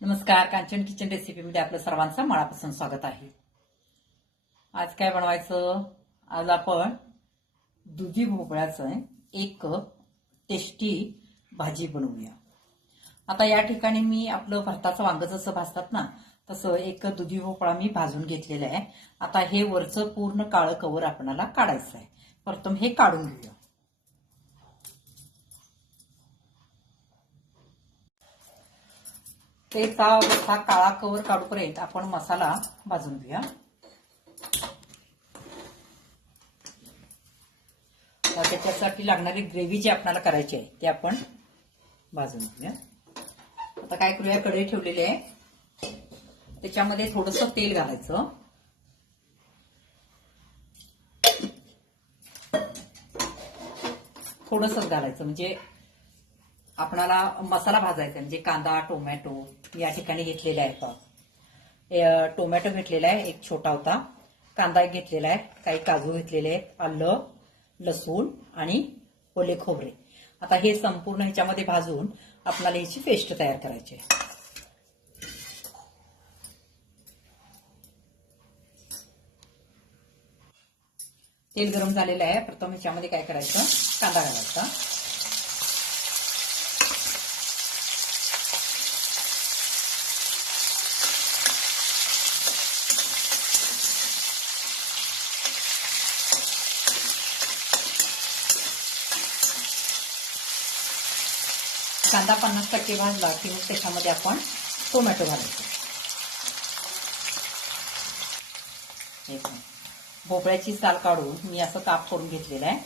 नमस्कार, कांचन किचन रेसिपीमध्ये आपलं सर्वांचं मनापासून स्वागत आहे। आज काय बनवायचं? आज आपण दुधी भोपळ्याचं एक टेस्टी भाजी बनवूया। आता या ठिकाणी मी आपलं भरताचं वांग जसं भाजतात ना तसं एक दुधी भोपळा मी भाजून घेतलेला आहे। आता हे वरचं पूर्ण काळं कवर आपल्याला काढायचं आहे। प्रथम हे काढून घेऊया। हा काळा कवर काढूपर्यंत आपण मसाला भाजून घेऊया। त्याच्यासाठी लागणारी ग्रेव्ही जी आपल्याला करायची आहे ते आपण भाजून घेऊया। आता काय करूया, कढई ठेवलेली आहे, त्याच्यामध्ये थोडंसं तेल घालायचं। थोडंसं घालायचं म्हणजे आपणाला मसाला भाजायचा, म्हणजे कांदा टोमॅटो या ठिकाणी घेतलेला आहे। टोमॅटो घेतलेला आहे, एक छोटा होता, कांदा घेतलेला आहे, काही काजू घेतलेले आहेत, आलं लसूण आणि ओले खोबरे। आता हे संपूर्ण ह्याच्यामध्ये भाजून आपल्याला ह्याची पेस्ट तयार करायची आहे। तेल गरम झालेलं आहे, प्रथम ह्याच्यामध्ये काय करायचं, कांदा घालायचा। कांदा 50% भाजला की मग त्याच्यामध्ये आपण टोमॅटो घालायचं। भोपळ्याची साल काढून मी असं काप करून घेतलेला आहे।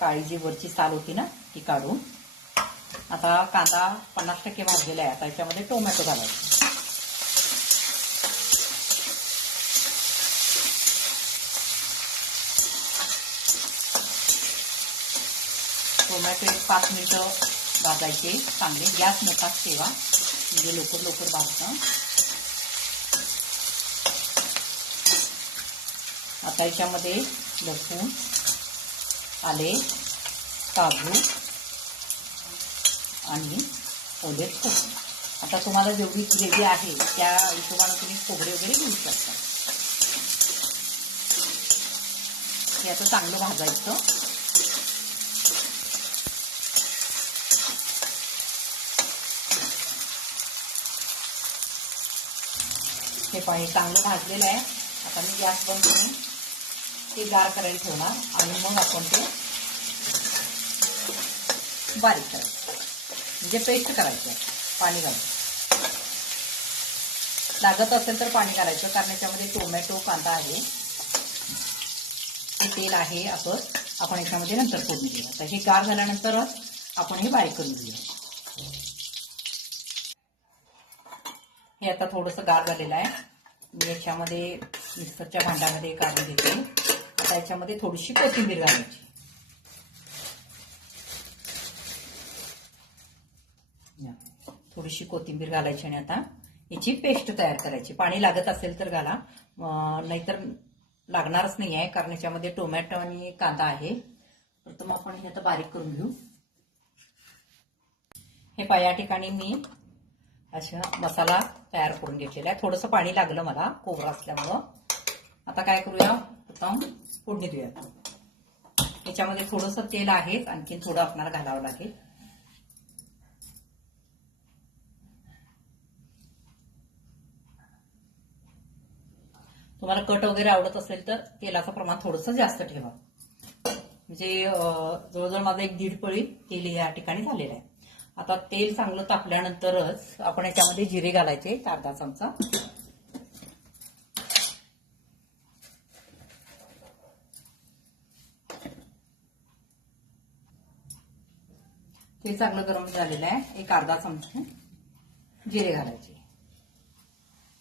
काळी जी वरची साल होती ना ती काढून। आता कांदा 50% भाजलेला आहे, आता याच्यामध्ये टोमॅटो घालायचं। टोमॅटो 5 मिनिटं भाजायचे चांगले, गॅस मोठाच ठेवा म्हणजे लवकर लवकर भाजतं। आता याच्यामध्ये लसूण आले काजू आणि ओले खोबरे। आता तुम्हाला जेवढी ग्रेव्ही आहे त्या हिशोबाने तुम्ही खोबरे वगैरे घेऊ शकता। हे आता चांगलं भाजायचं। हे पाणी चांगलं भाजलेलं आहे। आता मी गॅस बंद करून ते गार करायला ठेवणार आणि मग आपण ते बारीक करायचं, म्हणजे पेस्ट करायचं। पाणी घालायचं, लागत असेल तर पाणी घालायचं, कारण याच्यामध्ये टोमॅटो कांदा आहे, हे तेल आहे, आपण याच्यामध्ये नंतर फोडणी देऊया। तर हे गार झाल्यानंतर आपण हे बारीक करून घेऊया। हे आता थोडंसं गार झालेलं आहे, मी याच्यामध्ये मिक्सरच्या भांड्यामध्ये काढून घेते। आता याच्यामध्ये थोडीशी कोथिंबीर घालायची। थोडीशी कोथिंबीर घालायची आणि आता याची पेस्ट तयार करायची। पाणी लागत असेल तर घाला, नाहीतर लागणारच नाही आहे, कारण याच्यामध्ये टोमॅटो आणि कांदा आहे। प्रथम आपण हे आता बारीक करून घेऊ। हे या ठिकाणी मी अशा मसाला तयार करून घेतलेला आहे। थोडंसं पाणी लागलं मला कोवरा असल्यामुळं। आता काय करूया, प्रथम फोडणी देऊया। याच्यामध्ये थोडंसं तेल आहे, आणखीन थोडं आपल्याला घालावं लागेल। तुम्हाला कट वगैरे आवडत असेल तर तेलाचं प्रमाण थोडंसं जास्त ठेवा, म्हणजे जवळजवळ माझं 1-1.5 पळी तेल या ठिकाणी झालेलं आहे। आता तेल चांगलं तापल्यानंतरच आपण याच्यामध्ये जिरे घालायचे, अर्धा चमचा। तेल चांगलं गरम झालेलं आहे, एक अर्धा चमचा जिरे घालायचे।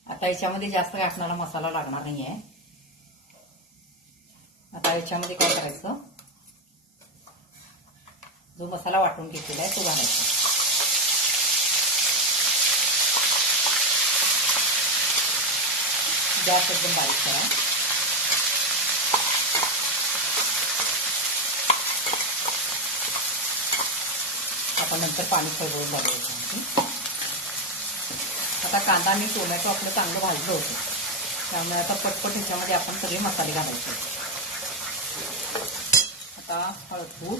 आता याच्यामध्ये जास्त काय आपल्याला मसाला लागणार नाही आहे। आता याच्यामध्ये काय करायचं, जो मसाला वाटून घेतलेला आहे तो घालायचा। गॅस एकदम बारीक करा। आपण नंतर पाणी खळबळून घालू याच्यामध्ये। आता कांदा आणि टोमॅटो आपलं चांगलं भाजलं होतं, त्यामुळे आता पटपट ह्याच्यामध्ये आपण सगळे मसाले घालायचे. आता हळदपूड,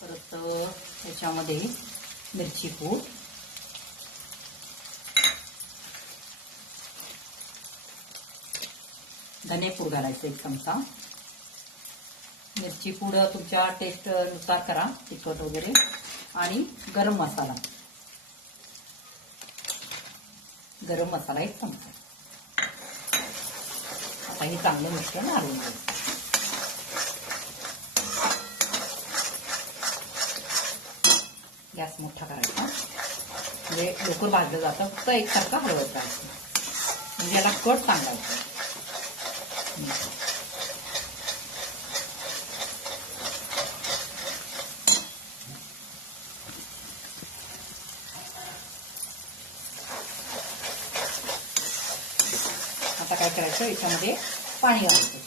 परत ह्याच्यामध्ये मिरची पूड, धनेपूड घालायचं 1 चमचा, मिरची पूड तुमच्या टेस्टनुसार करा, तिखट वगैरे, आणि गरम मसाला 1 चमचा. आता हे चांगलं मिश्रण घालून घ्यायचं. गॅस मोठा करायचा, म्हणजे लवकर भाजलं जातं. फक्त एकसारखं हलवत राहायचं, म्हणजे याला कट चांगला येतो. आता काय करायचं, याच्यामध्ये पाणी घालायचं.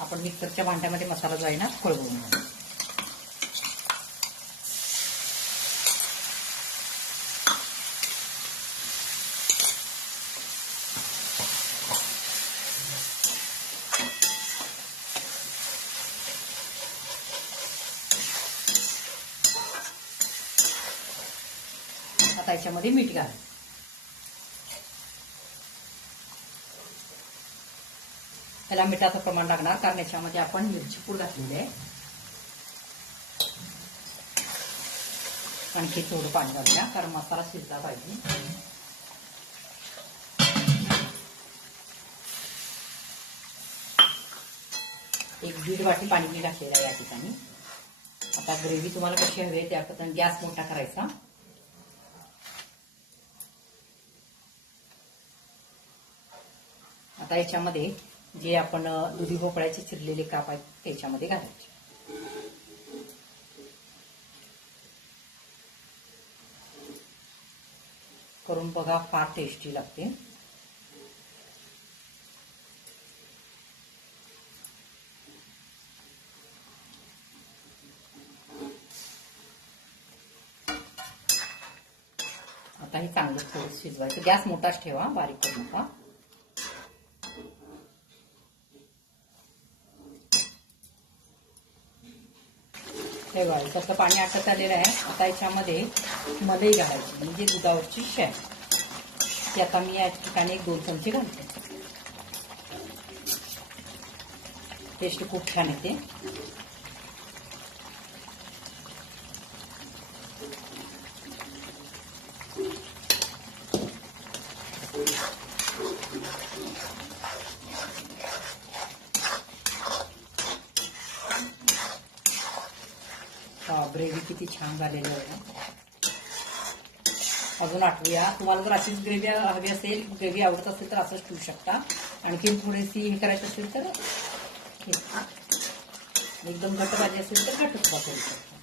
आपण मिक्सरच्या भांड्यामध्ये मसाला जो आहे ना कळवून घालायचा. आता याच्यामध्ये मीठ घालायचं. त्याला मिठाचं प्रमाण लागणार, कारण याच्यामध्ये आपण मिरची पूड घातलेली आहे. आणखी थोडं पाणी घालूया, कारण मसाला शिजला पाहिजे. एक 1.5 वाटी पाणी मी घातलेलं आहे या ठिकाणी. आता ग्रेव्ही तुम्हाला कशी हवी आहे त्या पद्धतीने गॅस मोठा करायचा. आता याच्यामध्ये जे आपण दुधी भोपळ्याचे चिरलेले काप आहेत त्याच्यामध्ये घालायचे. करून बघा, फार टेस्टी लागते. आता हे चांगलं थोडं शिजवायचं. गॅस मोठाच ठेवा, बारीक करू नका. हे बघा, तसं पाणी आटत आलेलं आहे. आता याच्यामध्ये मलाई घालायची, म्हणजे दुधावरची शाय. ती आता मी या ठिकाणी 2 चमचे घालते. टेस्ट खूप छान येते. ग्रेव्ही किती छान झालेली आहे. अजून आठवूया. तुम्हाला जर अशीच ग्रेव्ही हवी असेल, ग्रेव्ही आवडत असेल तर असंच ठेवू शकता. आणखी थोडीशी हे करायचं असेल तर एकदम घट्ट भाजी असेल तर घट्ट सुद्धा करू शकता.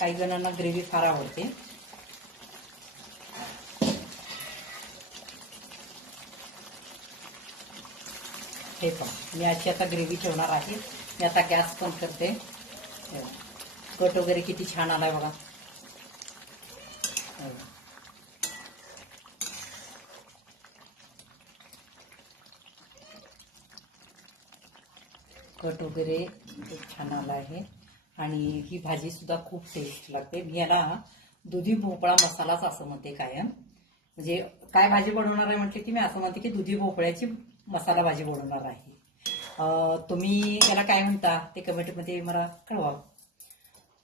काही जणांना ग्रेव्ही फार आवडते. हे पहा, मी अशी आता ग्रेव्ही ठेवणार आहे. मी आता गॅस बंद करते. कट वगैरे किती छान आलाय बघा. कट वगैरे छान आला आहे. आणि ही भाजी सुद्धा खूप टेस्ट लागते. मी याला दुधी भोपळा मसालाच असं म्हणते कायम. म्हणजे काय भाजी बनवणार आहे म्हटलं की मी असं म्हणते की दुधी भोपळ्याची मसाला भाजी बनवणार आहे. तुम्ही याला काय म्हणता ते कमेंटमध्ये मला कळवा.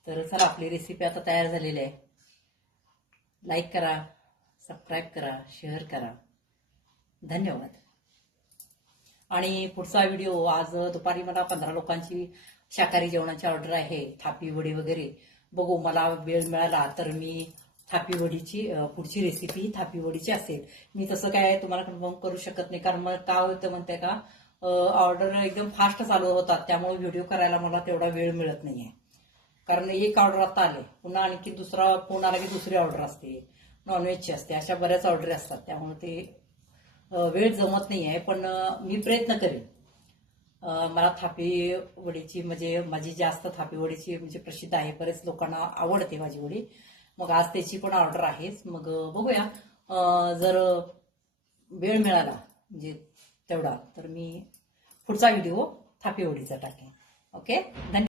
तर चला, आपली रेसिपी आता तयार झालेली आहे. लाईक करा, सबस्क्राईब करा, शेअर करा. धन्यवाद. आणि पुढचा व्हिडिओ, आज दुपारी मला 15 लोकांची शाकाहारी जेवणाची ऑर्डर आहे. थापी वडी वगैरे. बघू, मला वेळ मिळाला तर मी थापी वडीची पुढची रेसिपी थापी वडीची असेल. मी तसं काय तुम्हाला कन्फर्म करू शकत नाही, कारण मग काय होतं म्हणते का, ऑर्डर एकदम फास्ट चालू होतात, त्यामुळे व्हिडिओ करायला मला तेवढा वेळ मिळत नाहीये. कारण एक ऑर्डर आता आले, पुन्हा आणखी दुसरा फोन आला की दुसरी ऑर्डर असते, नॉनव्हेजची असते, अशा बऱ्याच ऑर्डर असतात. त्यामुळे ते वेळ जमत नाही आहे. पण मी प्रयत्न करेन मला थापी वडीची म्हणजे माझी जास्त थापी वडीची म्हणजे प्रसिद्ध आहे. बरेच लोकांना आवडते माझी वडी. मग आज त्याची पण ऑर्डर आहेच. मग बघूया जर वेळ मिळाला म्हणजे तेवढा तर मी पुढचा व्हिडिओ थापी वडीचा टाकेन. ओके, धन्यवाद.